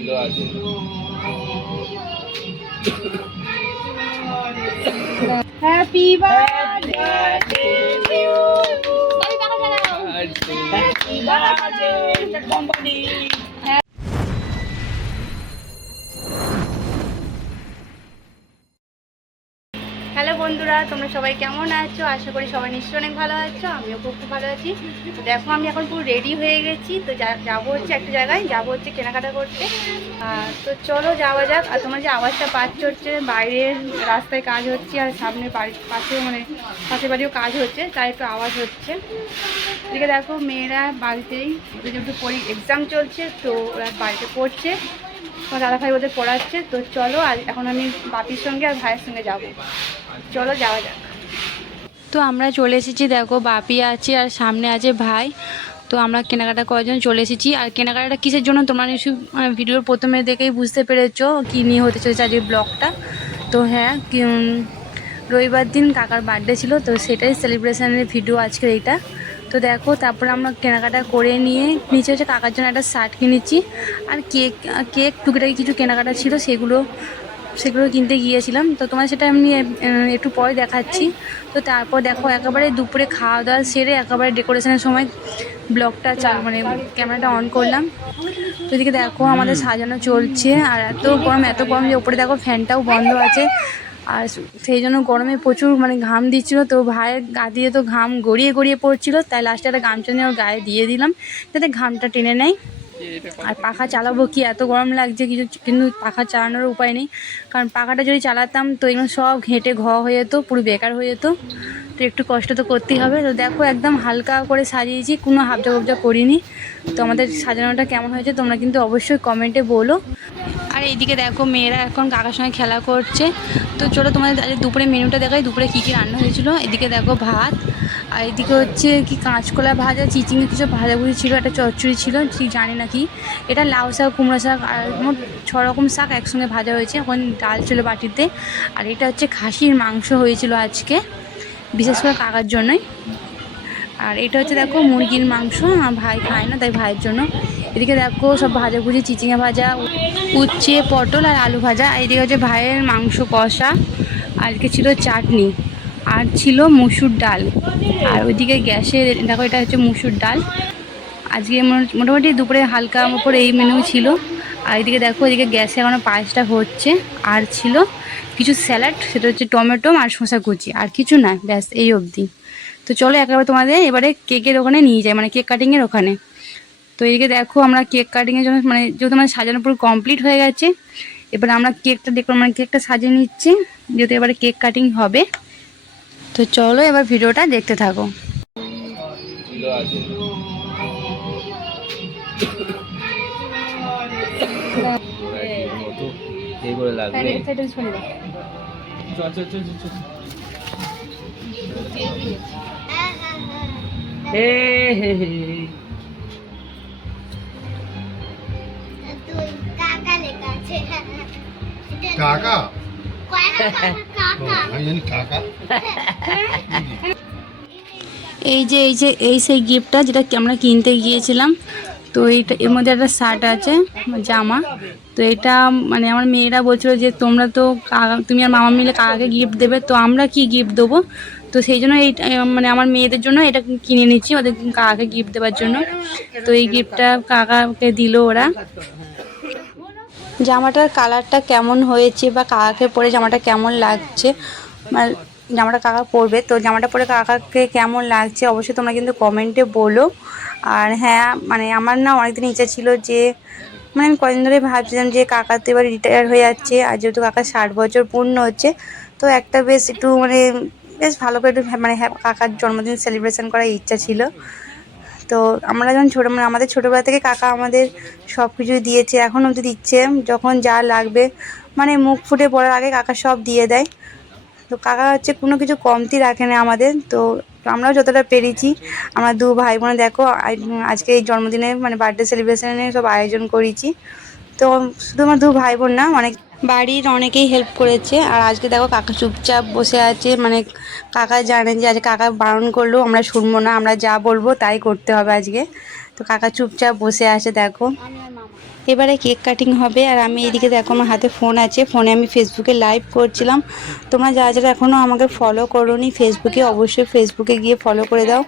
Kilo আছে happy birthday to you happy birthday company hello বন্ধুরা, তোমরা সবাই কেমন আছো? আশা করি সবাই নিশ্চয়ই অনেক ভালো আছো, আমিও খুব খুব ভালো আছি। তো দেখো, আমি এখন পুরো রেডি হয়ে গেছি। তো যাব হচ্ছে একটা জায়গায়, যাব হচ্ছে কেনাকাটা করতে। তো চলো যাওয়া যাক। আর তোমার যে আওয়াজটা পাচ্ছ হচ্ছে, বাইরের রাস্তায় কাজ হচ্ছে, আর সামনে বাড়ির পাশে মানে পাশের বাড়িও কাজ হচ্ছে, তাই একটু আওয়াজ হচ্ছে। এদিকে দেখো, মেয়েরা বাড়িতেই যেহেতু পরি এক্সাম চলছে, তো ওরা বাড়িতে পড়ছে। আমার দাদা ভাই ওদের পড়াচ্ছে, তো চলো আর এখন আমি বাপির সঙ্গে আর ভাইয়ের সঙ্গে যাব। চলো যাওয়া যাক। তো আমরা চলে এসেছি, দেখো বাপি আছে আর সামনে আছে ভাই। তো আমরা কেনাকাটা করার জন্য চলে এসেছি। আর কেনাকাটাটা কিসের জন্য তোমরা নিশ্চয়ই ভিডিওর প্রথমে দেখেই বুঝতে পেরেছ কী নিয়ে হতে চলেছে আজকে ব্লগটা তো হ্যাঁ রবিবার দিন কাকার বার্থডে ছিল, তো সেটাই সেলিব্রেশনের ভিডিও আজকের এইটা। তো দেখো, তারপরে আমরা কেনাকাটা করে নিয়ে নিচে হচ্ছে কাকার জন্য একটা শার্ট কিনেছি আর কেক কেক টুকিটাকি কিছু কেনাকাটা ছিল, সেগুলো সেগুলো কিনতে গিয়েছিলাম। তো তোমার সেটা আমি একটু পরে দেখাচ্ছি। তো তারপর দেখো, একেবারে দুপুরে খাওয়া দাওয়া সেরে একেবারে ডেকোরেশনের সময় ব্লগটা চা মানে ক্যামেরাটা অন করলাম। তো এদিকে দেখো, আমাদের সাজানো চলছে। আর এত গরম এত গরম যে উপরে দেখো ফ্যানটাও বন্ধ আছে। আর সেই জন্য গরমে প্রচুর মানে ঘাম দিচ্ছিল, তো ভাইয়ের গা দিয়ে তো ঘাম গড়িয়ে গড়িয়ে পড়ছিল, তাই লাস্টে একটা গামছা নিয়ে গায়ে দিয়ে দিলাম, যাতে ঘামটা টেনে নেয়। আর পাখা চালাবো কি, এত গরম লাগছে, কিছু কিন্তু পাখা চালানোর উপায় নেই। কারণ পাখাটা যদি চালাতাম, তো এগুলো সব ঘেঁটে ঘ হয়ে যেত, পুরো বেকার হয়ে যেত। তো একটু কষ্ট তো করতেই হবে। তো দেখো একদম হালকা করে সাজিয়েছি, কোনো হাবজা গবজা করিনি। তো আমাদের সাজানোটা কেমন হয়েছে, তোমরা কিন্তু অবশ্যই কমেন্টে বলো। এইদিকে দেখো মেয়েরা এখন কাকার সঙ্গে খেলা করছে। তো চলো তোমাদের আজ দুপুরে মেনুটা দেখাই, দুপুরে কী কী রান্না হয়েছিল। এদিকে দেখো ভাত, আর এদিকে হচ্ছে কি কাঁচকলা ভাজা চিচিংয়ে কিছু ভাজাভুজি ছিল, একটা চচ্চড়ি ছিল, ঠিক জানি না কি। এটা লাউ শাক, কুমড়ো শাক, আর মোট ছ রকম শাক একসঙ্গে ভাজা হয়েছে, এখন ডাল ছিল বাটিতে। আর এটা হচ্ছে খাসির মাংস হয়েছিল আজকে, বিশেষ করে কাকার জন্যই। আর এটা হচ্ছে দেখো মুরগির মাংস, আমার ভাই খায় না, তাই ভাইয়ের জন্য। এদিকে দেখো সব ভাজা ভাজাভুজি চিচিঙে ভাজা, উচ্ছে, পটল আর আলু ভাজা। এদিকে হচ্ছে ভাইয়ের মাংস কষা আর আজকে ছিল চাটনি, আর ছিল মুসুর ডাল। আর ওইদিকে গ্যাসে দেখো এটা হচ্ছে মুসুর ডাল। আজকে মোটামুটি দুপুরে হালকা উপরে এই মেনু ছিল। আর এদিকে দেখো এদিকে গ্যাসে এখনও পায়েসটা হচ্ছে। আর ছিল কিছু স্যালাড, সেটা হচ্ছে টমেটো আর শসা কুচি। আর কিছু না, ব্যাস এই অবধি। তো চলো একেবারে তোমাদের এবারে কেকের ওখানে নিয়ে যাই মানে কেক কাটিংয়ের ওখানে। তো এদিকে দেখো আমরা কেক কাটিংয়ের জন্য মানে যেহেতু আমাদের সাজানো পুরো কমপ্লিট হয়ে গেছে, এবার আমরা কেকটা দেখো মানে কেকটা সাজিয়ে নিচ্ছি, যেহেতু এবারে কেক কাটিং হবে। তো চলো এবার ভিডিওটা দেখতে থাকো। হে হে হে। কাকা? এই যে এই যে এই সেই গিফটটা যেটা কি আমরা কিনতে গিয়েছিলাম তো এইটা এর মধ্যে একটা শার্ট আছে জামা। তো এটা মানে আমার মেয়েরা বলছিল যে তোমরা তো কাকা তুমি আর মামা মিলে কাকাকে গিফট দেবে তো আমরা কি গিফট দেবো? তো সেই জন্য এই মানে আমার মেয়েদের জন্য এটা কিনে নিচ্ছি ওদের কাকাকে গিফট দেওয়ার জন্য। তো এই গিফটটা কাকাকে দিল ওরা। জামাটার কালারটা কেমন হয়েছে বা কাকাকে পরে জামাটা কেমন লাগছে? মানে জামাটা কাকা পরবে, তো জামাটা পরে কাকাকে কেমন লাগছে অবশ্যই তোমরা কিন্তু কমেন্টে বলো। আর হ্যাঁ মানে আমার না অনেকদিন ইচ্ছা ছিল যে মানে আমি কদিন ধরে ভাবছিলাম যে কাকা তো এবার রিটায়ার হয়ে যাচ্ছে আর যেহেতু কাকার ষাট বছর পূর্ণ হচ্ছে, তো একটা বেশ একটু মানে বেশ ভালো করে একটু মানে কাকার জন্মদিন সেলিব্রেশন করার ইচ্ছা ছিল। তো আমরা যখন ছোটো মানে আমাদের ছোটোবেলা থেকে কাকা আমাদের সব কিছু দিয়েছে, এখন অবধি দিচ্ছে, যখন যা লাগবে মানে মুখ ফুটে পড়ার আগে কাকা সব দিয়ে দেয়। তো কাকা হচ্ছে কোনো কিছু কমতি রাখে না আমাদের, তো আমরাও যতটা পেরেছি। আমরা দু ভাই বোনে, দেখো আজকে এই জন্মদিনে মানে বার্থডে সেলিব্রেশনে সব আয়োজন করেছি। তো শুধু আমার দু ভাই বোন না, অনেক বাড়ির অনেকেই হেল্প করেছে। আর আজকে দেখো কাকা চুপচাপ বসে আছে। মানে কাকা জানে যে আজকে কাকা বারণ করল, আমরা শুনব না, আমরা যা বলব তাই করতে হবে আজকে। তো কাকা চুপচাপ বসে আছে, দেখো। এবারে কেক কাটিং হবে। আর আমি এদিকে দেখো আমার হাতে ফোন আছে। ফোনে আমি ফেসবুকে লাইভ করছিলাম। তোমরা যারা যারা এখনও আমাকে ফলো করোনি ফেসবুকে অবশ্যই ফেসবুকে গিয়ে ফলো করে দাও।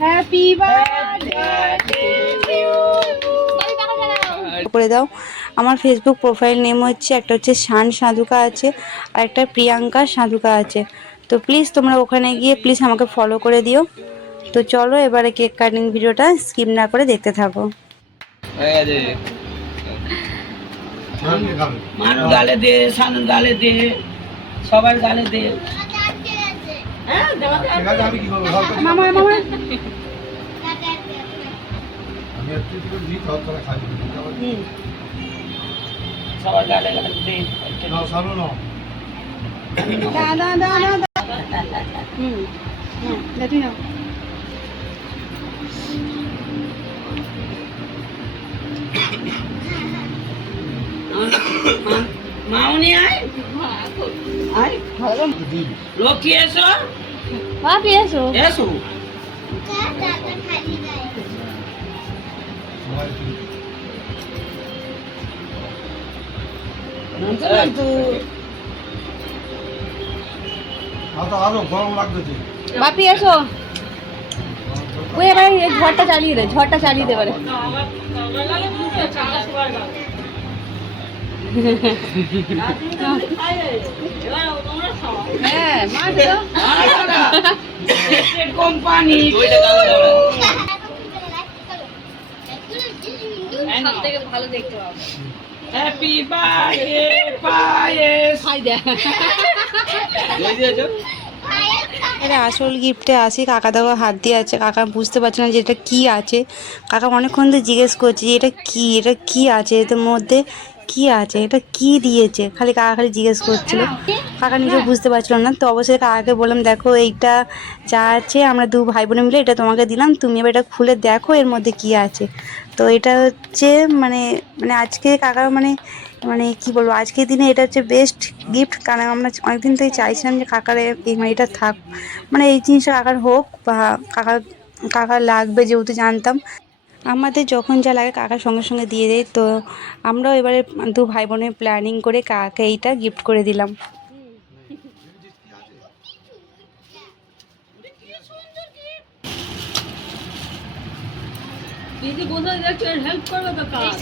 হ্যাপি করে দাও। আমার ফেসবুক প্রোফাইল নেম হচ্ছে একটা হচ্ছে শান সাধুকা আছে আর একটা প্রিয়াঙ্কা সাধুকা আছে। তো প্লিজ তোমরা ওখানে গিয়ে প্লিজ আমাকে ফলো করে দিও। তো চলো এবারে কেক কাটিং ভিডিওটা স্কিপ না করে দেখতে থাকো। মানু গালে দে সানু গালে দে। সবার গালে দে হ্যাঁ সবার গালে গালে দে সামনে নাও। দাদা দাদা হুম দেখি না মাউনি আয়। আয় লক্ষ্মী এসো। বাপি এসো? এসো। লাগতেছে। বাপি এসো। ওই এবার ঝড়টা চালিয়ে দে ঝড়টা চালিয়ে দে এবারে। এটা আসল গিফটে আসি কাকা দাও হাত দিয়ে আছে। কাকা বুঝতে পারছে না যে এটা কি আছে। কাকা অনেকক্ষণ ধরে জিজ্ঞেস করছে যে এটা কি? এটা কি আছে এদের মধ্যে? কি আছে? এটা কি দিয়েছে? খালি কাকা খালি জিজ্ঞেস করছিল। কাকা নিজে বুঝতে পারছিল না, তো অবশ্যই কাকাকে বললাম, দেখো, এইটা যা আছে, আমরা দু ভাই বোনে মিলে এটা তোমাকে দিলাম, তুমি এবার এটা খুলে দেখো এর মধ্যে কি আছে। তো এটা হচ্ছে মানে মানে আজকে কাকা মানে মানে কি বলব, আজকের দিনে এটা হচ্ছে বেস্ট গিফট কারণ আমরা অনেকদিন থেকে চাইছিলাম যে কাকার এই মানে এটা থাক। মানে এই জিনিসটা কাকার হোক বা কাকার কাকার লাগবে যেহেতু জানতাম। আমাদের যখন যা লাগে কাকার সঙ্গে সঙ্গে দিয়ে দেয় তো আমরাও এবারে দু ভাই বোনের প্ল্যানিং করে কাকাকে এইটা গিফট করে দিলাম। দিদি বসে দেখছ হেল্প করবে তো কাজ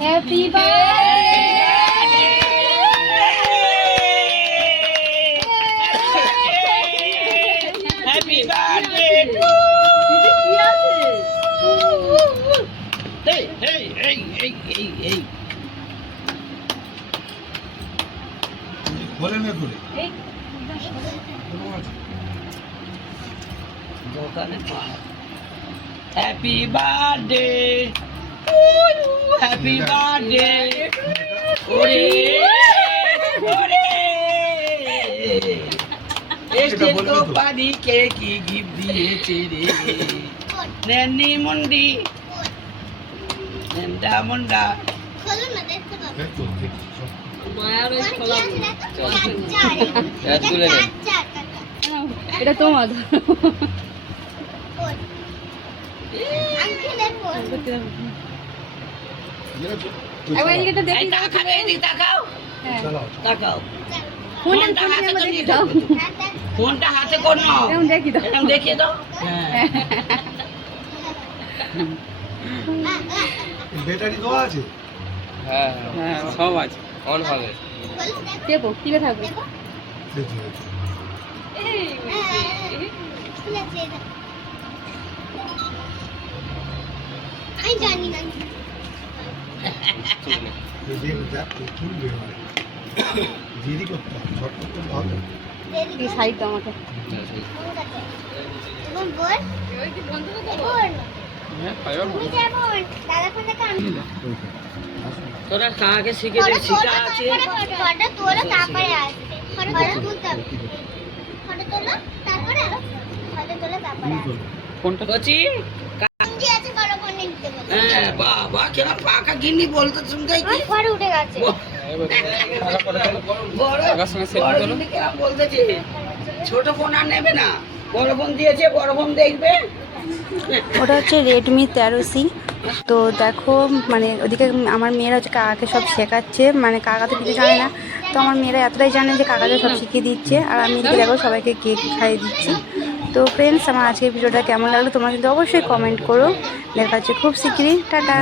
হ্যাপি হ্যাপি এই এই এই। বলে নে আছে? দোকানে হ্যাপি বার্থডে হ্যাপি বার্থডে ওরে ওরে এসে তো। পারি কে কি গিফট দিয়েছে রে? নেনি মুন্ডি তুলে দেন এটা তোমার। হ্যাঁ। ফোনটা হাতে কর দেখি দাও। দেখিয়ে দাও। হ্যাঁ। এই ব্যাটারি দেওয়া আছে? হ্যাঁ হ্যাঁ। সব আছে। অন হবে। দেখো কি থাকবে। আমি জানি না। দেরি করতে হবে, ঝট করতে হবে। দেরি এই সাইড। দাও। আমাকে বল। হ্যাঁ তোরা কাকে শিখে দে শিখা আছে? ফটো তোলো তারপরে আসবে। ফটো তুলতে হবে। ফটো তোলো তারপরে ফটো তোলে তারপরে কোনটা কচি বলে হ্যাঁ বাবা কেন পাকা গিন্নি বলতে শুনতে ঘরে উঠে গেছে। ছোট ফোন আর নেবে না। বড় ফোন দিয়েছে বড় ফোন দেখবে। ওটা হচ্ছে রেডমি তেরো সি তো দেখো মানে ওদিকে আমার মেয়েরা হচ্ছে কাকাকে সব শেখাচ্ছে। মানে কাকা তো কিছু জানে না। তো আমার মেয়েরা এতটাই জানে যে কাকাকে সব শিখিয়ে দিচ্ছে। আর আমি এদিকে দেখো সবাইকে কেক খাইয়ে দিচ্ছি। তো ফ্রেন্ডস আমার আজকের ভিডিওটা কেমন লাগল তোমরা কিন্তু অবশ্যই কমেন্ট করো। দেখা খুব শিগগিরই। টাটা!